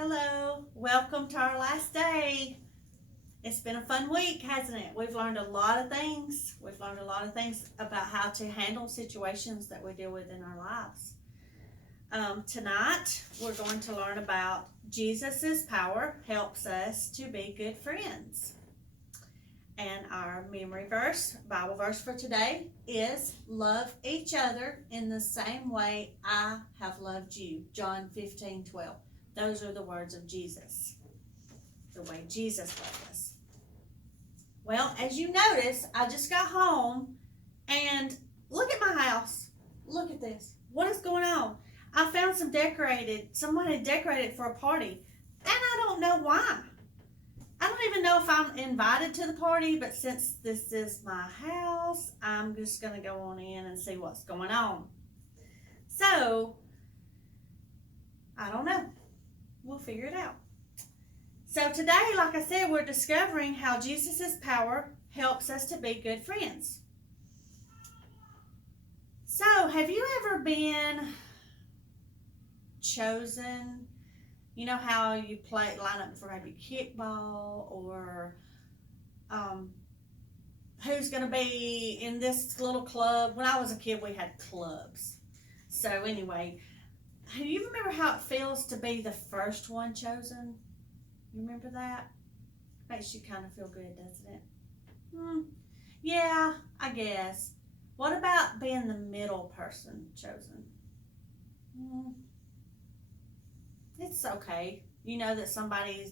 Hello, welcome to our last day. It's been a fun week, hasn't it? We've learned a lot of things. We've learned a lot of things about how to handle situations that we deal with in our lives. Tonight, we're going to learn about Jesus' power helps us to be good friends. And our memory verse, Bible verse for today is love each other in the same way I have loved you. John 15:12. Those are the words of Jesus, the way Jesus loved us. Well, as you notice, I just got home and look at my house. Look at this. What is going on? I found someone had decorated for a party, and I don't know why. I don't even know if I'm invited to the party, but since this is my house, I'm just going to go on in and see what's going on. So, I don't know. We'll figure it out. So today, like I said, we're discovering how Jesus' power helps us to be good friends. So, have you ever been chosen? You know how you line up for maybe kickball or who's going to be in this little club? When I was a kid, we had clubs. So anyway, do you remember how it feels to be the first one chosen? You remember that? Makes you kind of feel good, doesn't it? Yeah, I guess. What about being the middle person chosen? It's okay. You know that somebody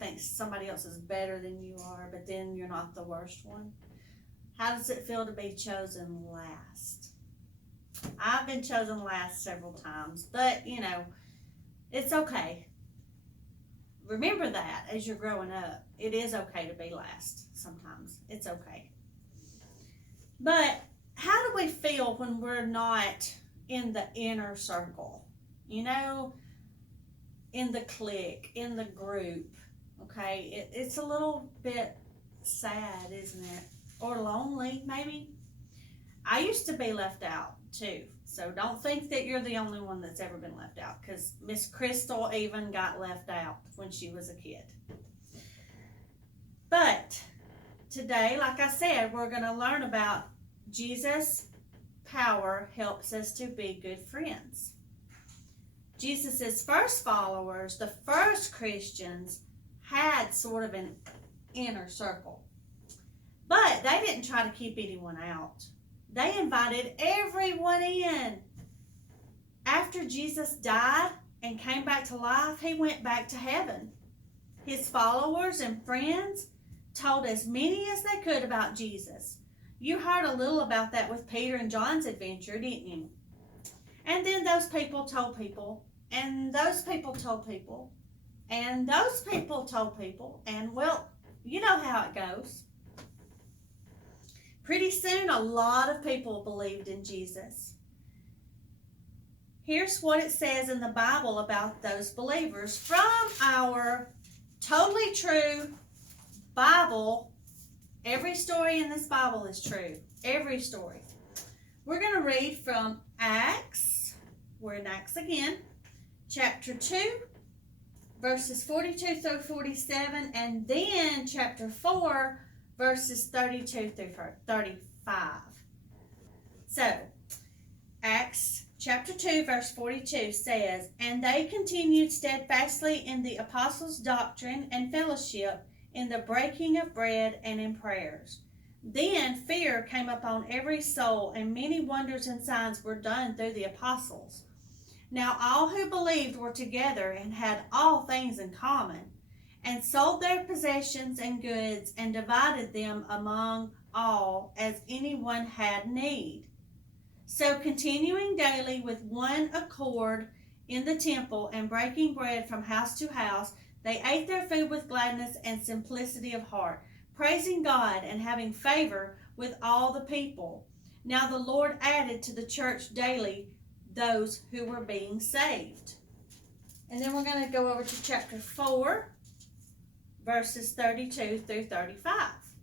thinks somebody else is better than you are, but then you're not the worst one. How does it feel to be chosen last? I've been chosen last several times, but it's okay. Remember that as you're growing up. It is okay to be last sometimes. It's okay. But how do we feel when we're not in the inner circle? In the clique, in the group, okay? It's a little bit sad, isn't it? Or lonely, maybe. I used to be left out, too. So don't think that you're the only one that's ever been left out, because Miss Crystal even got left out when she was a kid. But today, like I said, we're going to learn about Jesus' power helps us to be good friends. Jesus' first followers, the first Christians, had sort of an inner circle. But they didn't try to keep anyone out. They invited everyone in. After Jesus died and came back to life, he went back to heaven. His followers and friends told as many as they could about Jesus. You heard a little about that with Peter and John's adventure, didn't you? And then those people told people, and those people told people, and those people told people, and well, you know how it goes. Pretty soon, a lot of people believed in Jesus. Here's what it says in the Bible about those believers from our totally true Bible. Every story in this Bible is true. Every story. We're going to read from Acts. We're in Acts again. Chapter 2, verses 42 through 47, and then chapter 4, verses 32 through 35. So, Acts chapter 2, verse 42 says, "And they continued steadfastly in the apostles' doctrine and fellowship, in the breaking of bread and in prayers. Then fear came upon every soul, and many wonders and signs were done through the apostles. Now all who believed were together and had all things in common, and sold their possessions and goods and divided them among all as anyone had need. So continuing daily with one accord in the temple and breaking bread from house to house, they ate their food with gladness and simplicity of heart, praising God and having favor with all the people. Now the Lord added to the church daily those who were being saved." And then we're going to go over to chapter 4, verses 32 through 35.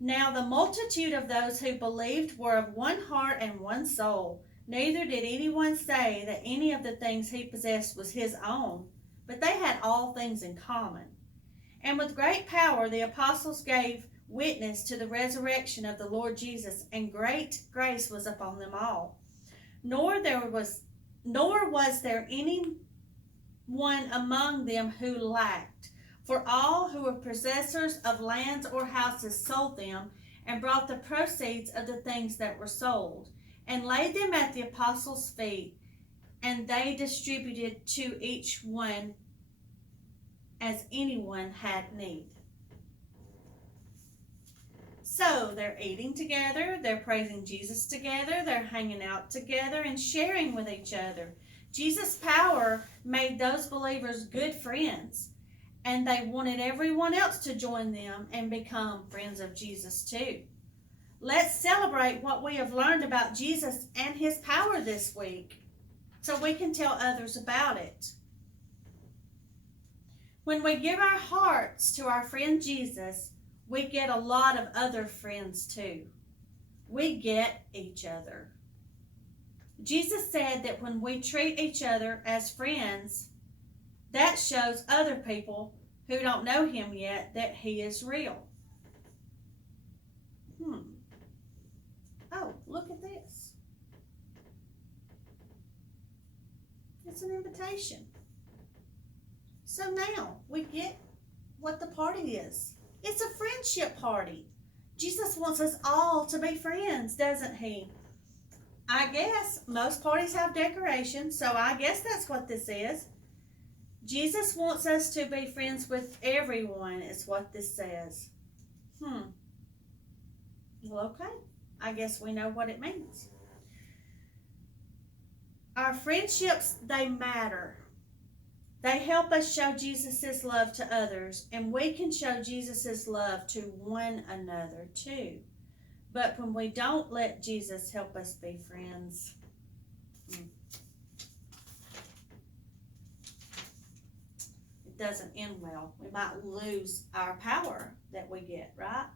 "Now the multitude of those who believed were of one heart and one soul. Neither did anyone say that any of the things he possessed was his own, but they had all things in common. And with great power the apostles gave witness to the resurrection of the Lord Jesus, and great grace was upon them all. Nor was there any one among them who lacked, for all who were possessors of lands or houses sold them, and brought the proceeds of the things that were sold, and laid them at the apostles' feet, and they distributed to each one as anyone had need. So they're eating together, they're praising Jesus together, they're hanging out together and sharing with each other. Jesus' power made those believers good friends, and they wanted everyone else to join them and become friends of Jesus too. Let's celebrate what we have learned about Jesus and his power this week, so we can tell others about it. When we give our hearts to our friend Jesus, we get a lot of other friends too. We get each other. Jesus said that when we treat each other as friends, that shows other people who don't know him yet that he is real. Oh, look at this. It's an invitation. So now we get what the party is. It's a friendship party. Jesus wants us all to be friends, doesn't he? I guess most parties have decorations, so I guess that's what this is. Jesus wants us to be friends with everyone, is what this says. Well, okay. I guess we know what it means. Our friendships, they matter. They help us show Jesus' love to others, and we can show Jesus' love to one another too. But when we don't let Jesus help us be friends, it doesn't end well. We might lose our power that we get, right?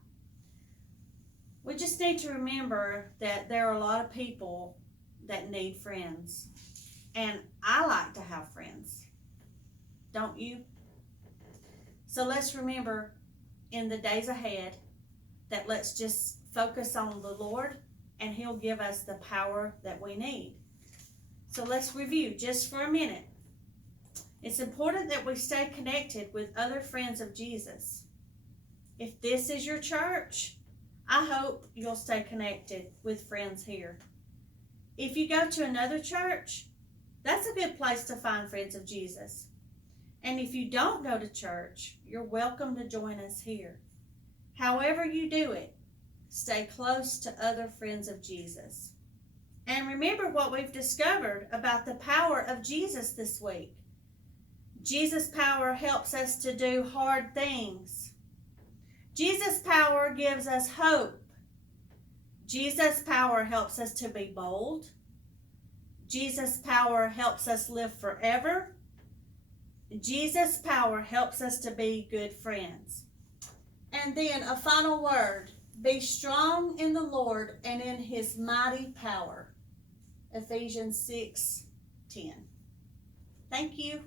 We just need to remember that there are a lot of people that need friends. And I like to have friends. Don't you? So let's remember in the days ahead that let's just focus on the Lord, and he'll give us the power that we need. So let's review just for a minute. It's important that we stay connected with other friends of Jesus. If this is your church, I hope you'll stay connected with friends here. If you go to another church, that's a good place to find friends of Jesus. And if you don't go to church, you're welcome to join us here. However you do it, stay close to other friends of Jesus. And remember what we've discovered about the power of Jesus this week. Jesus' power helps us to do hard things. Jesus' power gives us hope. Jesus' power helps us to be bold. Jesus' power helps us live forever. Jesus' power helps us to be good friends. And then a final word. Be strong in the Lord and in his mighty power. Ephesians 6:10. Thank you.